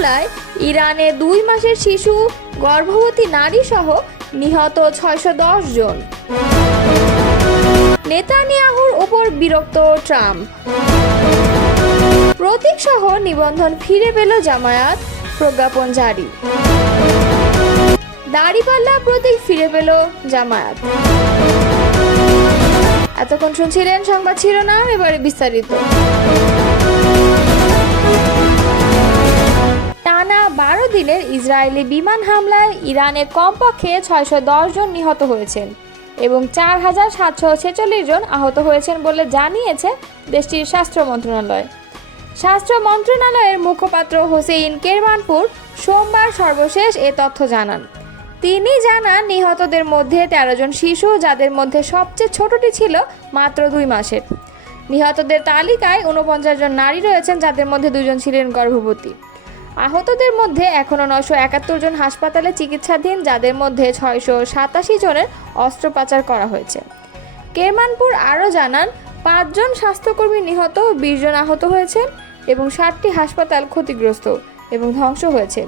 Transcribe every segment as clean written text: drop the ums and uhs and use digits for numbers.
হামলায় ইরানে 2 মাসের শিশু, গর্ভবতী নারী সহ নিহত 610 জন। নেতানিয়াহুর উপর বিরক্ত ট্রাম্প। প্রতীক সহ নিবন্ধন ফিরে পেল জামায়াত, প্রজ্ঞাপন জারি। দাড়িপাল্লা প্রতীক ফিরে পেল জামায়াত। এতক্ষণ শুনছিলেন সংবাদ শিরোনাম, এবারে বিস্তারিত। টানা 12 দিনের ইসরায়েলি বিমান হামলায় ইরানে কমপক্ষে 610 জন নিহত হয়েছেন এবং 4746 জন আহত হয়েছেন বলে জানিয়েছে দেশটির স্বাস্থ্য মন্ত্রণালয়। স্বাস্থ্য মন্ত্রণালয়ের মুখপাত্র হোসেইন কেরমানপুর সোমবার সর্বশেষ এ তথ্য জানান। তিনি জানান, নিহতদের মধ্যে 13 জন শিশু, যাদের মধ্যে সবচেয়ে ছোটটি ছিল মাত্র 2 মাসের। নিহতদের তালিকায় 49 জন নারী রয়েছেন, যাদের মধ্যে 2 জন ছিলেন গর্ভবতী। আহতদের মধ্যে এখনও 971 জন হাসপাতালে চিকিৎসাধীন, যাদের মধ্যে 687 জনের অস্ত্রোপচার করা হয়েছে। কেরমানপুর আরও জানান, 5 জন স্বাস্থ্যকর্মী নিহত, 20 জন আহত হয়েছেন এবং 60টি হাসপাতাল ক্ষতিগ্রস্ত এবং ধ্বংস হয়েছে।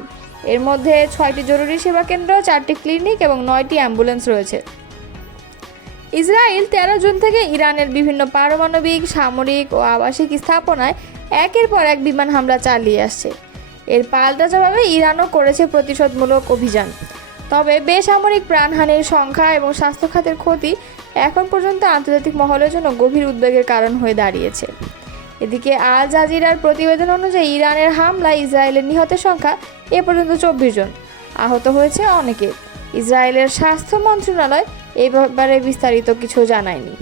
এর মধ্যে 6টি জরুরি সেবা কেন্দ্র, 4টি ক্লিনিক এবং 9টি অ্যাম্বুলেন্স রয়েছে। ইসরায়েল 13 জুন থেকে ইরানের বিভিন্ন পারমাণবিক, সামরিক ও আবাসিক স্থাপনায় একের পর এক বিমান হামলা চালিয়ে আসছে। এর পাল্টা জবাবে ইরানও করেছে প্রতিশোধমূলক অভিযান। তবে বেসামরিক প্রাণহানির সংখ্যা এবং স্বাস্থ্য খাতের ক্ষতি এখন পর্যন্ত আন্তর্জাতিক মহলের জন্য গভীর উদ্বেগের কারণ হয়ে দাঁড়িয়েছে। এদিকে আল জাজিরার প্রতিবেদন অনুযায়ী ইরানের হামলায় ইসরায়েলের নিহতের সংখ্যা এ পর্যন্ত 24 জন, আহত হয়েছে অনেকে। ইসরায়েলের স্বাস্থ্য মন্ত্রণালয় এই ব্যাপারে বিস্তারিত কিছু জানায়নি।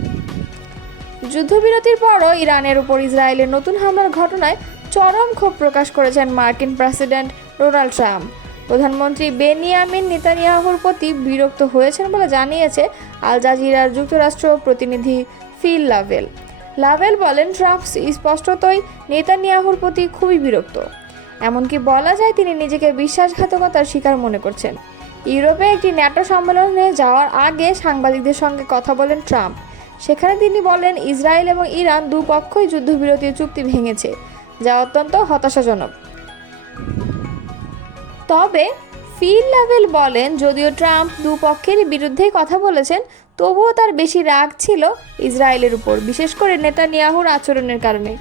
যুদ্ধবিরতির পরও ইরানের উপর ইসরায়েলের নতুন হামলার ঘটনায় চরম ক্ষোভ প্রকাশ করেছেন মার্কিন প্রেসিডেন্ট ডোনাল্ড ট্রাম্প। প্রধানমন্ত্রী বেনিয়ামিন নেতানিয়াহুর প্রতি বিরক্ত হয়েছেন বলে জানিয়েছে আল জাজিরার যুক্তরাষ্ট্র প্রতিনিধি ফিল লাভেল। লাভেল বলেন, ট্রাম্প স্পষ্টতই নেতানিয়াহুর প্রতি খুবই বিরক্ত। এমনকি বলা যায় তিনি নিজেকে বিশ্বাসঘাতকতার শিকার মনে করছেন। ইউরোপে একটি ন্যাটো সম্মেলনে যাওয়ার আগে সাংবাদিকদের সঙ্গে কথা বলেন ট্রাম্প। সেখানে তিনি বলেন, ইসরায়েল এবং ইরান দুপক্ষই যুদ্ধবিরতির চুক্তি ভেঙেছে, যা অত্যন্ত হতাশাজনক। তবে ফিল লাভেল বলেন, যদিও ট্রাম্প দুপক্ষের বিরুদ্ধেই কথা বলেছেন, তবুও তার বেশি রাগ ছিল ইসরায়েলের উপর, বিশেষ করে নেতানিয়াহুর আচরণের কারণে।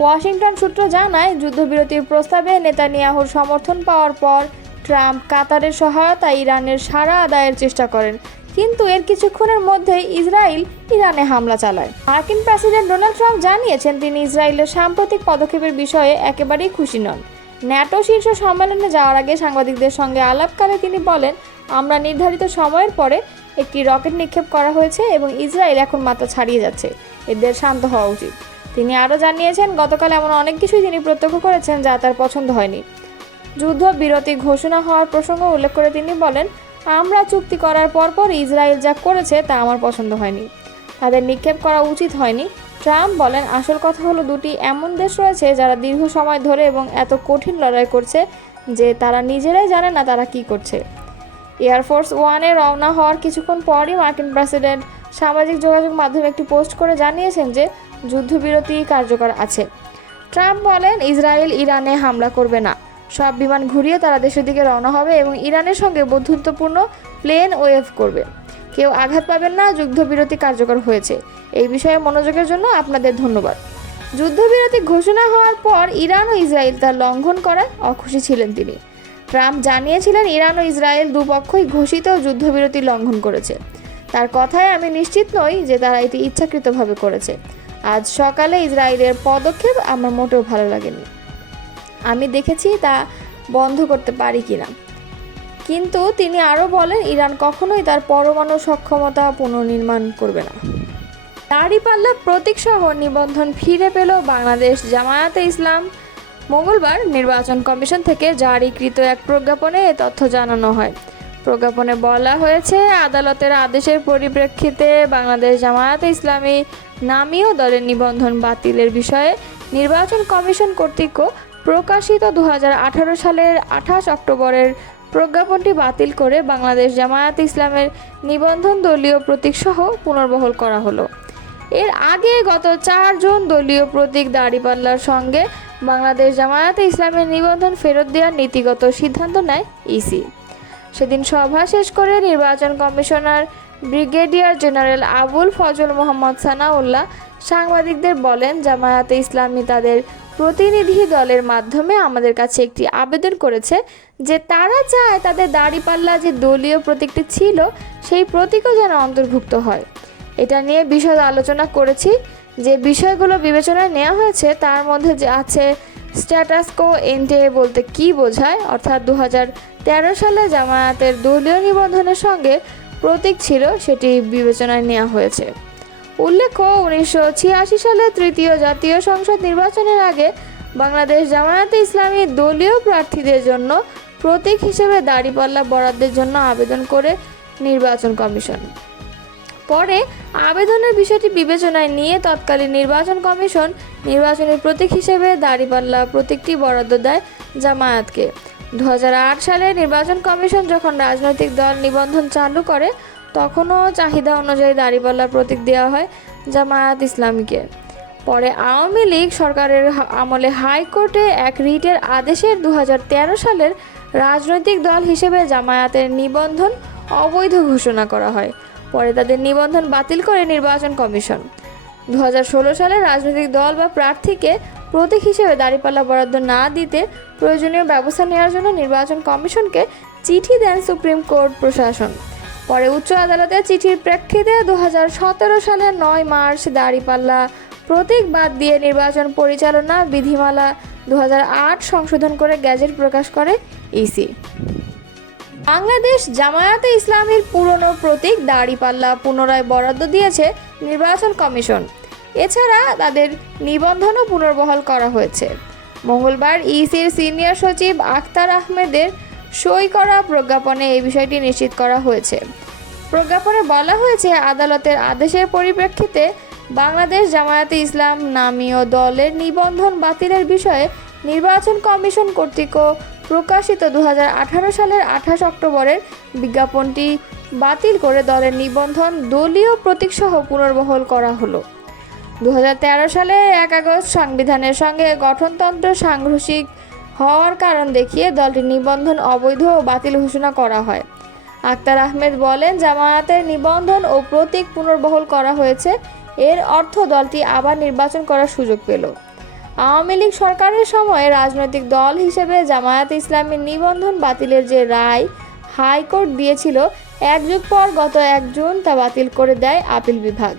ওয়াশিংটন সূত্র জানায়, যুদ্ধবিরতির প্রস্তাবে নেতানিয়াহুর সমর্থন পাওয়ার পর ট্রাম্প কাতারের সহায়তায় ইরানের সাড়া আদায়ের চেষ্টা করেন, কিন্তু এর কিছুক্ষণের মধ্যেই ইসরায়েল ইরানে হামলা চালায়। মার্কিন প্রেসিডেন্ট ডোনাল্ড ট্রাম্প জানিয়েছেন, তিনি ইসরায়েলের সাম্প্রতিক পদক্ষেপের বিষয়ে একেবারেই খুশি নন। ন্যাটো শীর্ষ সম্মেলনে যাওয়ার আগে সাংবাদিকদের সঙ্গে আলাপকালে তিনি বলেন, আমরা নির্ধারিত সময়ের পরে একটি রকেট নিক্ষেপ করা হয়েছে এবং ইসরায়েল এখন মাথা ছাড়িয়ে যাচ্ছে, এদের শান্ত হওয়া উচিত। তিনি আরও জানিয়েছেন, গতকাল এমন অনেক কিছুই তিনি প্রত্যক্ষ করেছেন যা তার পছন্দ হয়নি। যুদ্ধবিরতি ঘোষণা হওয়ার প্রসঙ্গ উল্লেখ করে তিনি বলেন, আমরা চুক্তি করার পরপর ইসরায়েল যা করেছে তা আমার পছন্দ হয়নি, তাদের নিক্ষেপ করা উচিত হয়নি। ট্রাম্প বলেন, আসল কথা হলো, দুটি এমন দেশ রয়েছে যারা দীর্ঘ সময় ধরে এবং এত কঠিন লড়াই করছে যে তারা নিজেরাই জানে না তারা কি করছে। এয়ারফোর্স ওয়ানে রওনা হওয়ার কিছুক্ষণ পরই মার্কিন প্রেসিডেন্ট সামাজিক যোগাযোগ মাধ্যমে একটি পোস্ট করে জানিয়েছেন যে যুদ্ধবিরতি কার্যকর আছে। ট্রাম্প বলেন, ইসরায়েল ইরানে হামলা করবে না, সব বিমান ঘুরিয়ে তারা দেশের দিকে রওনা হবে এবং ইরানের সঙ্গে বন্ধুত্বপূর্ণ প্লেন ওয়েভ করবে। কেউ আঘাত পাবেন না, যুদ্ধবিরতি কার্যকর হয়েছে। এই বিষয়ে মনোযোগের জন্য আপনাদের ধন্যবাদ। যুদ্ধবিরতি ঘোষণা হওয়ার পর ইরান ও ইসরায়েল তার লঙ্ঘন করায় অখুশি ছিলেন তিনি। ট্রাম্প জানিয়েছিলেন, ইরান ও ইসরায়েল দুপক্ষই ঘোষিত যুদ্ধবিরতি লঙ্ঘন করেছে। তার কথায় আমি নিশ্চিত নই যে তারা এটি ইচ্ছাকৃতভাবে করেছে। আজ সকালে ইসরায়েলের পদক্ষেপ আমার মোটেও ভালো লাগেনি। আমি দেখেছি তা বন্ধ করতে পারি কিনা। কিন্তু তিনি আরও বলেন, ইরান কখনোই তার পরমাণু সক্ষমতা পুনর্নির্মাণ করবে না। দাড়িপাল্লা প্রতীকসহ নিবন্ধন ফিরে পেল বাংলাদেশ জামায়াতে ইসলাম। মঙ্গলবার নির্বাচন কমিশন থেকে জারিকৃত এক প্রজ্ঞাপনে এ তথ্য জানানো হয়। প্রজ্ঞাপনে বলা হয়েছে, আদালতের আদেশের পরিপ্রেক্ষিতে বাংলাদেশ জামায়াতে ইসলামী নামীয় দলের নিবন্ধন বাতিলের বিষয়ে নির্বাচন কমিশন কর্তৃক প্রকাশিত 2018 সালের 28 অক্টোবরের প্রজ্ঞাপনটি বাতিল করে বাংলাদেশ জামায়াতে ইসলামের নিবন্ধন দলীয় প্রতীকসহ পুনর্বহাল করা হলো। এর আগে গত 4 জুন দলীয় প্রতীক দাড়িপাল্লার সঙ্গে বাংলাদেশ জামায়াতে ইসলামের নিবন্ধন ফেরত দেওয়ার নীতিগত সিদ্ধান্ত নেয় ইসি। সেদিন সভা শেষ করে নির্বাচন commissioner brigadier general Abul Fazal Mohammad Sanaullah সাংবাদিকদের বলেন, জামায়াতে ইসলামী তাদের প্রতিনিধি দলের মাধ্যমে আমাদের কাছে একটি আবেদন করেছে যে তারা চায় তাদের দাঁড়িপাল্লা যে দলীয় প্রতীকটি ছিল সেই প্রতীকও যেন অন্তর্ভুক্ত হয়। এটা নিয়ে বিশদ আলোচনা করেছি। যে বিষয়গুলো বিবেচনায় নেওয়া হয়েছে তার মধ্যে যে আছে স্ট্যাটাস কো এন্টে বলতে কি বোঝায়, অর্থাৎ 2013 সালে জামায়াতের দলীয় নিবন্ধনের সঙ্গে প্রতীক ছিল সেটি বিবেচনায় নেওয়া হয়েছে। উল্লেখ্য, 1986 সালে তৃতীয় জাতীয় সংসদ নির্বাচনের আগে বাংলাদেশ জামায়াতে ইসলামী দলীয় প্রার্থীদের জন্য প্রতীক হিসেবে দাঁড়িপাল্লা বরাদ্দের জন্য আবেদন করে নির্বাচন কমিশন। পরে আবেদনের বিষয়টি বিবেচনায় নিয়ে তৎকালীন নির্বাচন কমিশন নির্বাচনী প্রতীক হিসেবে দাঁড়িপাল্লা প্রতীকটি বরাদ্দ দেয় জামায়াতকে। 2008 সালে নির্বাচন কমিশন যখন রাজনৈতিক দল নিবন্ধন চালু করে তখনও চাহিদা অনুযায়ী দাঁড়িপাল্লা প্রতীক দেওয়া হয় জামায়াত ইসলামীকে। পরে আওয়ামী লীগ সরকারের আমলে হাইকোর্টে এক রিটের আদেশের 2013 সালের রাজনৈতিক দল হিসেবে জামায়াতের নিবন্ধন অবৈধ ঘোষণা করা হয়। পরে তাদের নিবন্ধন বাতিল করে নির্বাচন কমিশন। 2016 সালে রাজনৈতিক দল বা প্রার্থীকে প্রতীক হিসেবে দাঁড়িপাল্লা বরাদ্দ না দিতে প্রয়োজনীয় ব্যবস্থা নেওয়ার জন্য নির্বাচন কমিশনকে চিঠি দেন সুপ্রিম কোর্ট প্রশাসন। পরে উচ্চ আদালতের চিঠির প্রেক্ষিতে 2017 সালের 9 মার্চ দাঁড়িপাল্লা প্রতীক বাদ দিয়ে নির্বাচন পরিচালনা বিধিমালা 2008 সংশোধন করে গেজেট প্রকাশ করে ইসি। বাংলাদেশ জামায়াতে ইসলামীর পুরনো প্রতীক দাঁড়িপাল্লা পুনরায় বরাদ্দ দিয়েছে নির্বাচন কমিশন। এছাড়া তাদের নিবন্ধনও পুনর্বহাল করা হয়েছে। মঙ্গলবার ইসির সিনিয়র সচিব আখতার আহমেদের সই করা প্রজ্ঞাপনে এই বিষয়টি নিশ্চিত করা হয়েছে। প্রজ্ঞাপনে বলা হয়েছে, আদালতের আদেশের পরিপ্রেক্ষিতে বাংলাদেশ জামায়াতে ইসলাম নামীয় দলের নিবন্ধন বাতিলের বিষয়ে নির্বাচন কমিশন কর্তৃক প্রকাশিত 2018 সালের 28 অক্টোবরের বিজ্ঞাপনটি বাতিল করে দলের নিবন্ধন দলীয় প্রতীকসহ পুনর্বহাল করা হলো। 2013 সালের 1 আগস্ট সংবিধানের সঙ্গে গঠনতন্ত্র সাংঘর্ষিক হওয়ার কারণ দেখিয়ে দলটির নিবন্ধন অবৈধ ও বাতিল ঘোষণা করা হয়। আখতার আহমেদ বলেন, জামায়াতের নিবন্ধন ও প্রতীক পুনর্বহাল করা হয়েছে, এর অর্থ দলটি আবার নির্বাচন করার সুযোগ পেল। আওয়ামী লীগ সরকারের সময়ে রাজনৈতিক দল হিসেবে জামায়াত ইসলামীর নিবন্ধন বাতিলের যে রায় হাইকোর্ট দিয়েছিল, এক যুগ পর গত 1 জুন তা বাতিল করে দেয় আপিল বিভাগ।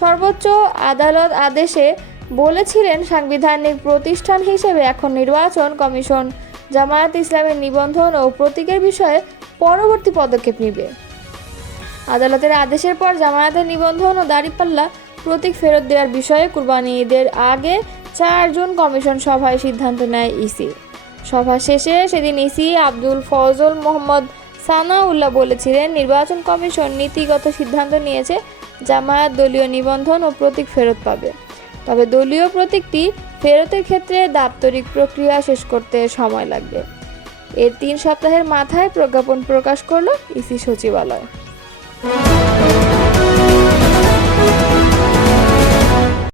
সর্বোচ্চ আদালত আদেশে বলেছিলেন, সাংবিধানিক প্রতিষ্ঠান হিসেবে এখন নির্বাচন কমিশন জামায়াত ইসলামের নিবন্ধন ও প্রতীকের বিষয়ে পরবর্তী পদক্ষেপ নেবে। আদালতের আদেশের পর জামায়াতের নিবন্ধন ও দাঁড়িপাল্লা প্রতীক ফেরত দেওয়ার বিষয়ে কুরবানি ঈদের আগে 4 জুন কমিশন সভায় সিদ্ধান্ত নেয় ইসি। সভা শেষে সেদিন ইসি আবুল ফজল মোহাম্মদ সানাউল্লাহ বলেছিলেন, নির্বাচন কমিশন নীতিগত সিদ্ধান্ত নিয়েছে জামায়াত দলীয় নিবন্ধন ও প্রতীক ফেরত পাবে। তবে দলীয় প্রতীকটি ফেরতের ক্ষেত্রে দাপ্তরিক প্রক্রিয়া শেষ করতে সময় লাগবে। এর 3 সপ্তাহের মাথায় প্রজ্ঞাপন প্রকাশ করল ইসি সচিবালয়।